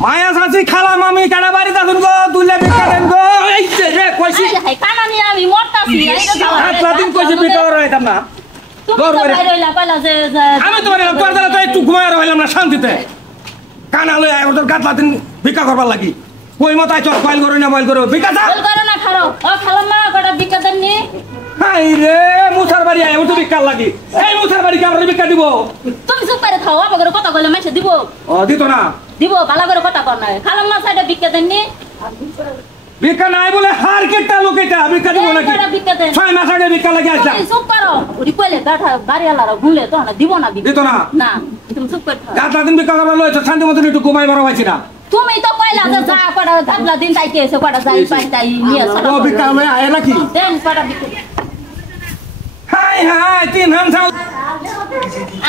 মায়া চাচি খালা মামি কাটা বাড়ি যাবেন গো দুলে বিকা দেন গো এই যে রে কইছি এই কানা নিয়ে আমি মরতাছি এইটা যাওয়া আটলা দিন কইছি বিকা করে হইতাম না তুমি তো বাইরে হইলা কইলা যে আমি তোমার তোর দ্বারা তো একটু ঘুমায় রইলাম না শান্তিতে কানা লই ওদের গাতলা দিন বিকা করবার লাগি কই মত আইছ কইল করো না বল করো বিকা যা বল করো না খারো ও খালাম্মা কটা বিকা দেন নি হাই রে মুসার বাড়ি আয় তো বিকা লাগি এই মুসার বাড়ি কে আমরা বিকা দিব তুমি চুপ করে খাও আবার কথা কইলে মাইছে দিব ও দিত না দিব ভালো করে কথা কর না খালাম্মা সাইডে বিকা দেন নি বিকা নাই বলে হার কেটা লোকেটা বিকা দিব নাকি 6 মাস আগে বিকা লাগি আসলাম তুমি চুপ করো ওই কইলে গাঠা বাড়িওয়ালারা গুলে তো না দিব না বিকা দিত না না তুমি চুপ করে থাও গাতলা দিন বিকা করবার লইছ শান্তি মতন একটু ঘুমাই বড় হইছি না তুমি তো কইলা যে যা কটা গাতলা দিন তাইতে এসে কটা যাই পাই তাই নিয়ে আসো ও বিকা লই আয় নাকি দেন কটা বিকা হাই হাই তিন হামসা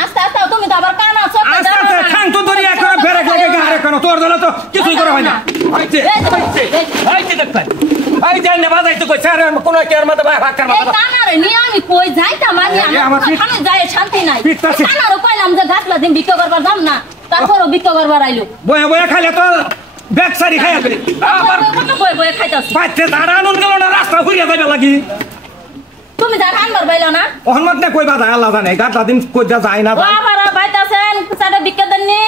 আস্তে আস্তে তুমি তো আবার কানা চোখ আস্তে আস্তে ঠাং তো ধরি একবার বেরে লাগে গারে কেন তোর দলে তো কিছুই করা হয় না হইছে হইছে দেখতে আই যাই না বাজাই তো কই স্যার কোন কেয়ার মত ভাই ভাগ করবা এই কানারে নিয়ে আমি কই যাইতাম আমি আমি যাই শান্তি নাই কানারে কইলাম যে গাছলা দিন বিক্রি করবার দাম না তারপরও বিক্রি করবার আইলো বয়া বয়া খাইলে তো ব্যাগ সারি খাইয়া গেলি আবার কত বই বই খাইতাছ বাইতে দাঁড়া নুন গেল না রাস্তা ঘুরিয়া যাবে লাগি তুমি যা খানবার বাইলা না ওহনমত না কই বাধা আল্লাহ জানে গাতলা দিন কই যা যায় না আবার বাইতাছেন সাডা বিক্রি দেননি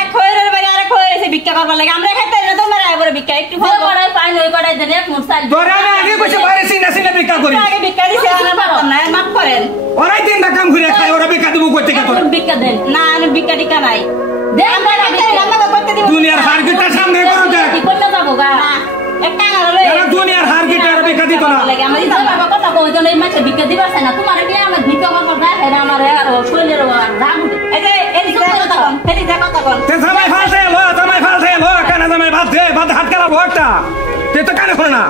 এক খয়ের বাড়ি আরেক খয়ের এসে ভিক্ষা করবার লাগে আমরা খাইতে না তোমার আইবরে ভিক্ষা একটু ভালো করাই পাই নই করাই দেন এক মুঠ চাল তোরে আমি আগে কইছে বাইরে সিনা সিনা বিকা করি আগে ভিক্ষা দিছে না পারতাম না মাফ করেন ওরাই তিনটা কাম ঘুরে খায় ওরা বিকা দিব কইতে কে তোর বিক্রি দেন না আমি ভিক্ষা টিকা নাই দেন আমরা খাইতে আমরা করতে দিব দুনিয়ার হার গিটা সামনে করো দে কি করতে যাবো গা একটা না লই এরা দুনিয়ার হার গিটা আর বিকা দিত না লাগে আমরা আমি বাবা কথা কই দেন এই মাছে বিক্রি দিবা না তোমার কি আমার বিক্রি করবার না হেরা আমার আর শৈলের রাগ উঠে এই যে এই যে কথা কোন এই যে কথা কোন তে জামাই ফালতে লো কানা জামাই ভাত হাত কালা ভোটটা তে তো কানে খোলে না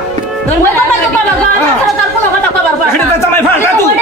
কথা তো বাবা গা তার কোনো কথা কবার পারে এটা তো জামাই ফালতা তুই